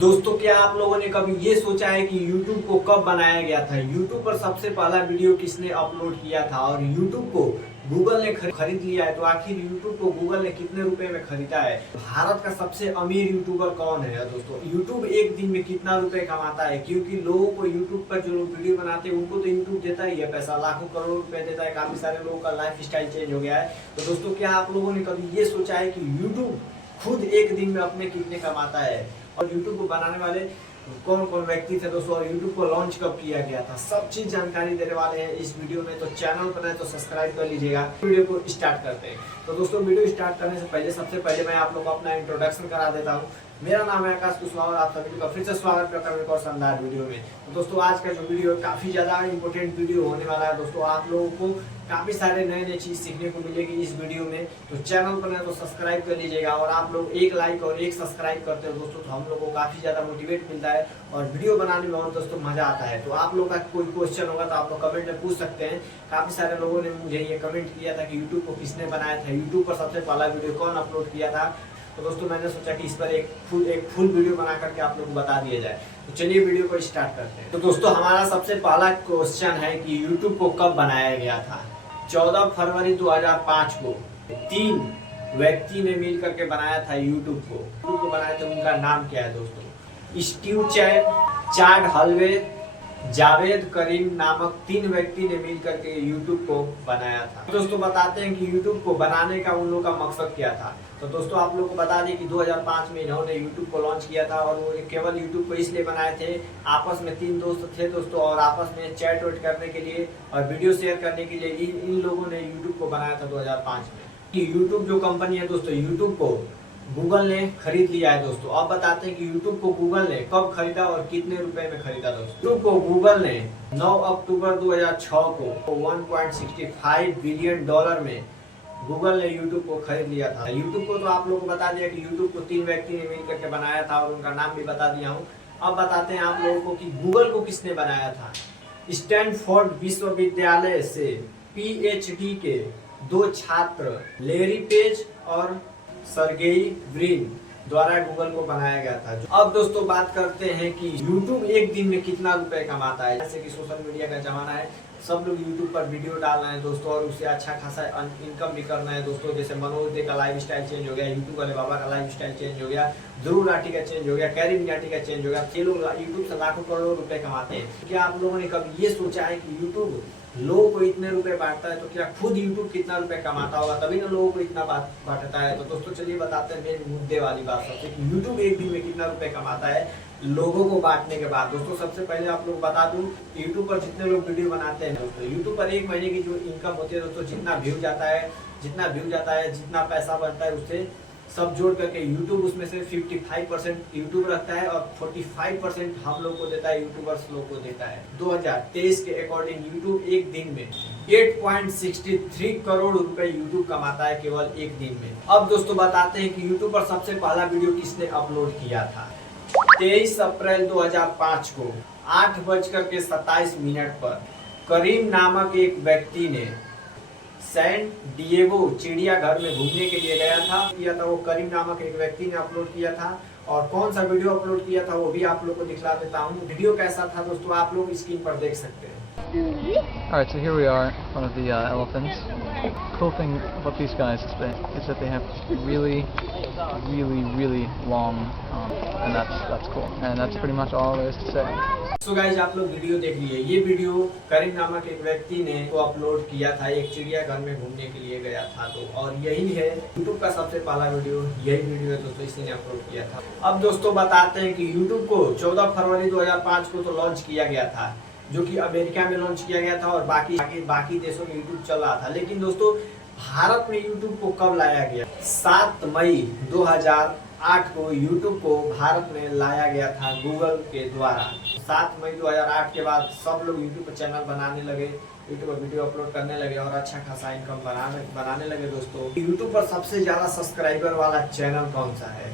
दोस्तों, क्या आप लोगों ने कभी ये सोचा है कि YouTube को कब बनाया गया था? YouTube पर सबसे पहला वीडियो किसने अपलोड किया था? और YouTube को गूगल ने खरीद लिया है, तो आखिर YouTube को गूगल ने कितने रुपए में खरीदा है? भारत का सबसे अमीर यूट्यूबर कौन है? दोस्तों, YouTube एक दिन में कितना रुपए कमाता है? क्योंकि लोगों को YouTube पर जो लोग वीडियो बनाते हैं उनको तो YouTube देता ही है पैसा, लाखों करोड़ रुपए देता है। काफी सारे लोगों का लाइफ स्टाइल चेंज हो गया है। तो दोस्तों, क्या आप लोगों ने कभी ये सोचा है कि YouTube खुद एक दिन में अपने कितने कमाता है? और YouTube को बनाने वाले कौन कौन व्यक्ति थे दोस्तों, और YouTube को लॉन्च कब किया गया था, सब चीज जानकारी देने वाले हैं इस वीडियो में। तो चैनल पर है तो सब्सक्राइब कर लीजिएगा। वीडियो को स्टार्ट करते हैं। तो दोस्तों, वीडियो स्टार्ट करने से पहले सबसे पहले मैं आप लोगों को अपना इंट्रोडक्शन करा देता हूँ। मेरा नाम है आकाश कुशवाहा और आप सभी का फिर से स्वागत करता हूँ एक और शानदार वीडियो में। तो दोस्तों, आज का जो वीडियो है काफी ज्यादा इंपॉर्टेंट वीडियो होने वाला है। दोस्तों, आप लोगों को काफी सारे नए नए चीज सीखने को मिलेगी इस वीडियो में। तो चैनल पर है तो सब्सक्राइब कर लीजिएगा, और आप लोग एक लाइक और एक सब्सक्राइब करते हो दोस्तों तो हम लोगों को काफी ज्यादा मोटिवेट मिलता है और वीडियो बनाने में और दोस्तों मजा आता है। तो आप लोग का कोई क्वेश्चन होगा तो आप लोग कमेंट में पूछ सकते हैं। काफी सारे लोगों ने मुझे ये कमेंट किया था कि यूट्यूब को किसने बनाया था, यूट्यूब पर सबसे पहला वीडियो कौन अपलोड किया था। तो दोस्तों, मैंने सोचा कि इस पर एक फुल वीडियो बना करके आप लोग को बता दिया जाए। तो चलिए वीडियो को स्टार्ट करते हैं। तो दोस्तों, हमारा सबसे पहला क्वेश्चन है कि यूट्यूब को कब बनाया गया था? 14 फरवरी 2005 को 3 व्यक्ति ने मिल करके बनाया था यूट्यूब को। यूट्यूब को बनाया था, उनका नाम क्या है दोस्तों? स्टीव चैन, चाड हलवे, जावेद करीम नामक 3 व्यक्ति ने मिल करके यूट्यूब को बनाया था। दोस्तों, बताते हैं कि यूट्यूब को बनाने का उन लोगों का मकसद क्या था। तो दोस्तों, आप लोगों को बता दें कि 2005 में इन्होंने यूट्यूब को लॉन्च किया था, और वो केवल यूट्यूब को इसलिए बनाए थे, आपस में 3 दोस्त थे दोस्तों, और आपस में चैट वेट करने के लिए और वीडियो शेयर करने के लिए इन लोगों ने यूट्यूब को बनाया था 2005 में। कि यूट्यूब जो कंपनी है दोस्तों, यूट्यूब को गूगल ने खरीद लिया है दोस्तों। अब बताते हैं कि यूट्यूब को गूगल ने कब खरीदा और कितने रुपए में खरीदा दोस्तों। यूट्यूब को गूगल ने 9 अक्टूबर 2006 को 1.65 बिलियन डॉलर में गूगल ने यूट्यूब को खरीद लिया था। यूट्यूब को तो आप लोगों को बता दिया कि यूट्यूब को 3 व्यक्ति ने मिल करके बनाया था, और उनका नाम भी बता दिया हूँ। अब बताते हैं आप लोगों को कि गूगल को किसने बनाया था। स्टैनफोर्ड विश्वविद्यालय से PhD के 2 छात्र लेरी पेज और सर्गेई ब्रिन द्वारा गूगल को बनाया गया था। अब दोस्तों, बात करते हैं कि YouTube एक दिन में कितना रुपए कमाता है। जैसे कि सोशल मीडिया का जमाना है, सब लोग YouTube पर वीडियो डालना है दोस्तों, और उससे अच्छा खासा इनकम भी करना है दोस्तों। जैसे मनोज दे का लाइफ स्टाइल चेंज हो गया, यूट्यूब वाले बाबा का लाइफ स्टाइल चेंज हो गया, ध्रुव राठी का चेंज हो गया, कैरी राठी का चेंज हो गया। ये लोग यूट्यूब से लाखों करोड़ों रुपए कमाते हैं। क्या आप लोगों ने कभी ये सोचा है कि यूट्यूब लोगों को इतने रुपए बांटता है, तो क्या खुद यूट्यूब कितना रुपए कमाता होगा, तभी ना लोगों को इतना बांटता है। तो दोस्तों, चलिए बताते हैं मेन मुद्दे वाली बात सबसे, कि यूट्यूब एक दिन में कितना रुपए कमाता है लोगों को बांटने के बाद। दोस्तों, सबसे पहले आप लोग बता दूं, यूट्यूब पर जितने लोग वीडियो बनाते हैं दोस्तों, यूट्यूब पर एक महीने की जो इनकम होती है दोस्तों, जितना व्यू जाता है, जितना पैसा बनता है, उससे सब जोड़ करके यूट्यूब उसमें से 55% यूट्यूब रखता है, और 45% हम लोग को देता है, यूट्यूबर्स लोग को देता है। 2023 के अकॉर्डिंग यूट्यूब एक दिन में 8.63 करोड़ रुपए यूट्यूब कमाता है केवल एक दिन में। अब दोस्तों, बताते हैं कि यूट्यूब पर सबसे पहला वीडियो किसने अपलोड किया था। 23 अप्रैल 2005 को 8:27 पर करीम नामक एक व्यक्ति ने सैन डिएगो चिड़ियाघर में घूमने के लिए गया था। वो करीम नामक एक व्यक्ति ने अपलोड किया था, और कौन सा वीडियो अपलोड किया था वो भी आप लोग को दिखला देता हूँ। वीडियो कैसा था दोस्तों, आप लोग स्क्रीन पर देख सकते हैं। Alright, so here we are in front of the elephants. Cool thing about these guys is that they have really long and that's cool. And that's pretty much all there is to say. So guys, आप लोग video देख लिए। ये video करीम नामक एक व्यक्ति ने तो अपलोड किया था, एक चिड़ियाघर में घूमने के लिए गया था। तो और यही है YouTube का सबसे पहला वीडियो, यही वीडियो है दोस्तों, इसी ने अपलोड किया था। अब दोस्तों, बताते हैं कि YouTube को 14 फरवरी 2005 को तो लॉन्च किया गया था, जो कि अमेरिका में लॉन्च किया गया था, और बाकी देशों में यूट्यूब चल रहा था। लेकिन दोस्तों, भारत में यूट्यूब को कब लाया गया? 7 मई 2008 को यूट्यूब को भारत में लाया गया था गूगल के द्वारा। 7 मई 2008 के बाद सब लोग यूट्यूब पर चैनल बनाने लगे, यूट्यूब पर वीडियो अपलोड करने लगे, और अच्छा खासा इनकम बनाने लगे दोस्तों। यूट्यूब पर सबसे ज्यादा सब्सक्राइबर वाला चैनल कौन सा है?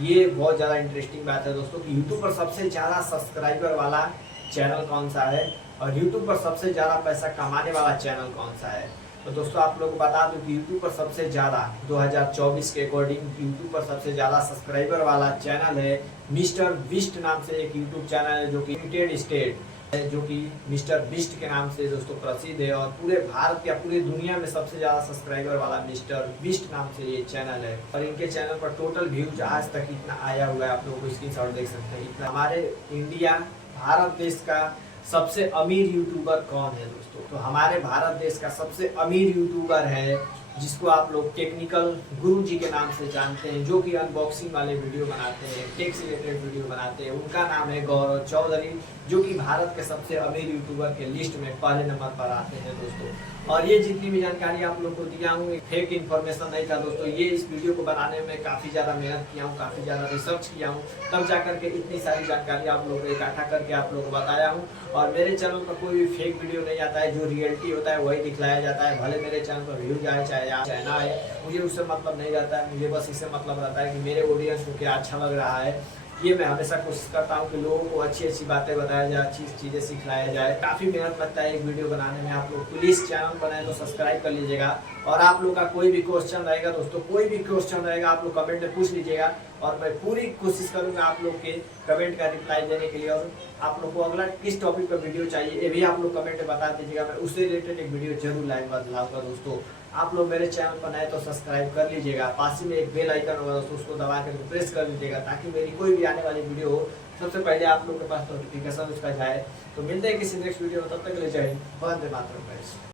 ये बहुत ज्यादा इंटरेस्टिंग बात है दोस्तों, कि यूट्यूब पर सबसे ज्यादा सब्सक्राइबर वाला चैनल कौन सा है, और यूट्यूब पर सबसे ज्यादा पैसा कमाने वाला चैनल कौन सा है। तो दोस्तों आप लोगों को बता दूं कि यूट्यूब पर सबसे ज़्यादा 2024 के अकॉर्डिंग यूट्यूब पर सबसे ज़्यादा सब्सक्राइबर वाला चैनल है मिस्टर बीस्ट नाम से एक यूट्यूब चैनल है, जो कि यूनाइटेड स्टेट है, जो कि मिस्टर बीस्ट के नाम से दोस्तों प्रसिद्ध है। और पूरे भारत या पूरी दुनिया में सबसे ज़्यादा सब्सक्राइबर वाला मिस्टर बीस्ट नाम से ये चैनल है। और इनके चैनल पर टोटल व्यूज आज तक इतना आया हुआ है, आप लोगों को स्क्रीनशॉट देख सकते हैं इतना। हमारे इंडिया भारत देश का सबसे अमीर यूट्यूबर कौन है दोस्तों? तो हमारे भारत देश का सबसे अमीर यूट्यूबर है जिसको आप लोग टेक्निकल गुरु जी के नाम से जानते हैं, जो कि अनबॉक्सिंग वाले वीडियो बनाते हैं, टेक से रिलेटेड वीडियो बनाते हैं। उनका नाम है गौरव चौधरी, जो कि भारत के सबसे अमीर यूट्यूबर के लिस्ट में पहले नंबर पर आते हैं दोस्तों। और ये जितनी भी जानकारी आप लोग को दिया हूँ फेक इन्फॉर्मेशन नहीं था दोस्तों। ये इस वीडियो को बनाने में काफ़ी ज़्यादा मेहनत किया हूँ, काफ़ी ज़्यादा रिसर्च किया हूँ, तब जा करके इतनी सारी जानकारी आप लोगों को इकट्ठा करके आप लोगों को बताया हूँ। और मेरे चैनल पर कोई भी फेक वीडियो नहीं आता है, जो रियलिटी होता है वही दिखलाया जाता है। भले मेरे चैनल पर व्यूज आए चाहे ना आए, मुझे उससे मतलब नहीं रहता है। मुझे बस इससे मतलब रहता है कि मेरे ऑडियंस को क्या अच्छा लग रहा है। ये मैं हमेशा कोशिश करता हूँ कि लोगों को अच्छी अच्छी बातें बताया जाए, अच्छी चीज़ें सिखलाया जाए। काफ़ी मेहनत लगता है एक वीडियो बनाने में। आप लोग प्लीज़ चैनल बनाए तो सब्सक्राइब कर लीजिएगा। और आप लोग का कोई भी क्वेश्चन रहेगा दोस्तों, कोई भी क्वेश्चन रहेगा आप लोग कमेंट में पूछ लीजिएगा, और मैं पूरी कोशिश करूँगा आप लोग के कमेंट का रिप्लाई देने के लिए। और आप लोग को अगला किस टॉपिक पर वीडियो चाहिए ये भी आप लोग कमेंट में बता दीजिएगा, मैं उससे रिलेटेड एक वीडियो जरूर लाइव लाऊंगा दोस्तों। आप लोग मेरे चैनल पर नए तो सब्सक्राइब कर लीजिएगा। पास ही में एक बेल आइकन होगा दोस्तों, उसको दबा कर प्रेस कर लीजिएगा, ताकि मेरी कोई भी आने वाली वीडियो हो सबसे पहले आप लोग के पास नोटिफिकेशन उसका जाए। तो मिलते हैं किसी नेक्स्ट वीडियो में, तब तक के लिए जय हिंद, वंदे मातरम।